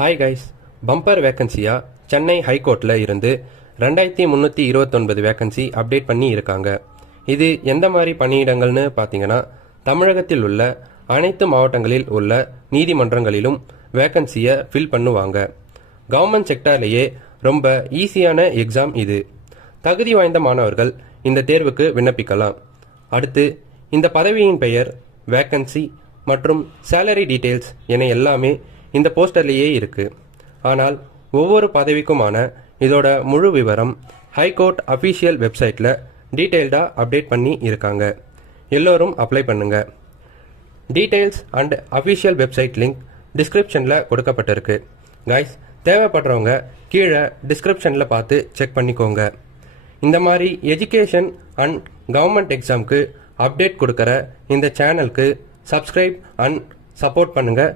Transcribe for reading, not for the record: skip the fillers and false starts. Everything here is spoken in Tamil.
ஹாய் கைஸ், பம்பர் வேக்கன்சியா சென்னை ஹைகோர்ட்டில் இருந்து 2329 வேக்கன்சி அப்டேட் பண்ணி இருக்காங்க. இது எந்த மாதிரி பணியிடங்கள்னு பார்த்தீங்கன்னா, தமிழகத்தில் உள்ள அனைத்து மாவட்டங்களில் உள்ள நீதிமன்றங்களிலும் வேக்கன்சியை ஃபில் பண்ணுவாங்க. கவர்மெண்ட் செக்டார்லேயே ரொம்ப ஈஸியான எக்ஸாம் இது. தகுதி வாய்ந்த மாணவர்கள் இந்த தேர்வுக்கு விண்ணப்பிக்கலாம். அடுத்து இந்த பதவியின் பெயர், வேக்கன்சி மற்றும் சேலரி டீட்டெயில்ஸ் என எல்லாமே இந்த போஸ்டர்லேயே இருக்கு. ஆனால் ஒவ்வொரு பதவிக்குமான இதோட முழு விவரம் ஹைகோர்ட் அஃபீஷியல் வெப்சைட்டில் டீட்டெயில்டாக அப்டேட் பண்ணி இருக்காங்க. எல்லோரும் அப்ளை பண்ணுங்க. Details and official website link டிஸ்கிரிப்ஷனில் கொடுக்கப்பட்டிருக்கு. கைஸ், தேவைப்படுறவங்க கீழே டிஸ்கிரிப்ஷனில் பார்த்து செக் பண்ணிக்கோங்க. இந்த மாதிரி எஜுகேஷன் அண்ட் கவர்மெண்ட் எக்ஸாமுக்கு அப்டேட் கொடுக்குற இந்த சேனலுக்கு சப்ஸ்கிரைப் அண்ட் சப்போர்ட் பண்ணுங்கள்.